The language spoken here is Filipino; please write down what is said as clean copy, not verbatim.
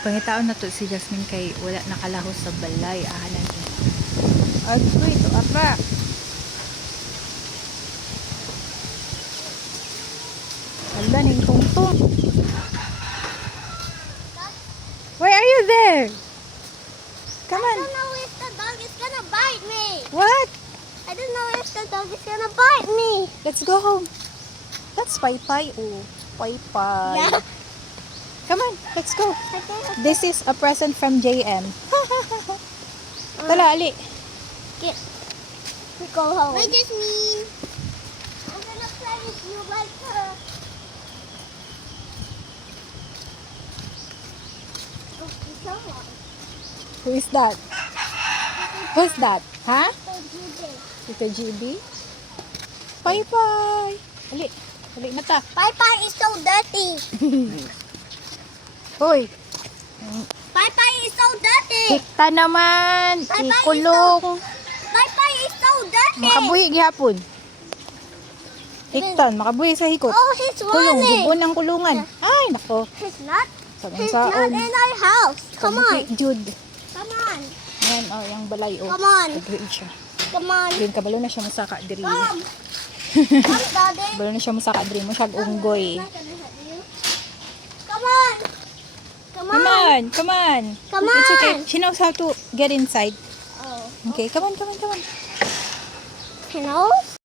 Pangitaon na to si Jasmine kay wala nakalahos sa balay. Ahanan niya. Agoy, ito apa. Hala, ning tungtong. Why are you there? Come I on. don't know if the dog is gonna bite me. What? I don't know if the dog is gonna bite me. Let's go home. That's Pai Pai. Oh, Pai Pai. Yeah. Come on, let's go. Okay. This is a present from JM. Tala, ali. Get. We go home. Wait, Jasmine. I'm gonna play with you like her. Okay, someone. Who is that? Who's that? Ha? So do this. Tito GB? Pai Pai. Ali. Ali mata. Pai Pai is so dirty. Hoy. Pai Pai is so dirty. Hikta naman. Pai Pai Ikulong. Pai Pai is so dirty. Makabuhi gihapon. Hiktan. Makabuhi sa hikot. Oh, he's Kulong. running. Gubon ang kulungan. Ay, nako. He's not. He's Saong not in our house. Come on. Jude. Come on. Ayan, oh, yung balay, oh. Come on. Nag-grade siya. Come on. Green kabalo na siya musaka diri. Come. Come, Daddy. Kabalo na siya musaka diri mo siya unggoy. I'm not gonna hurt you. Come on. Come Come on. on, come on. Come It's okay. on. She knows how to get inside. Oh. Okay, come on, come on, come on. He knows?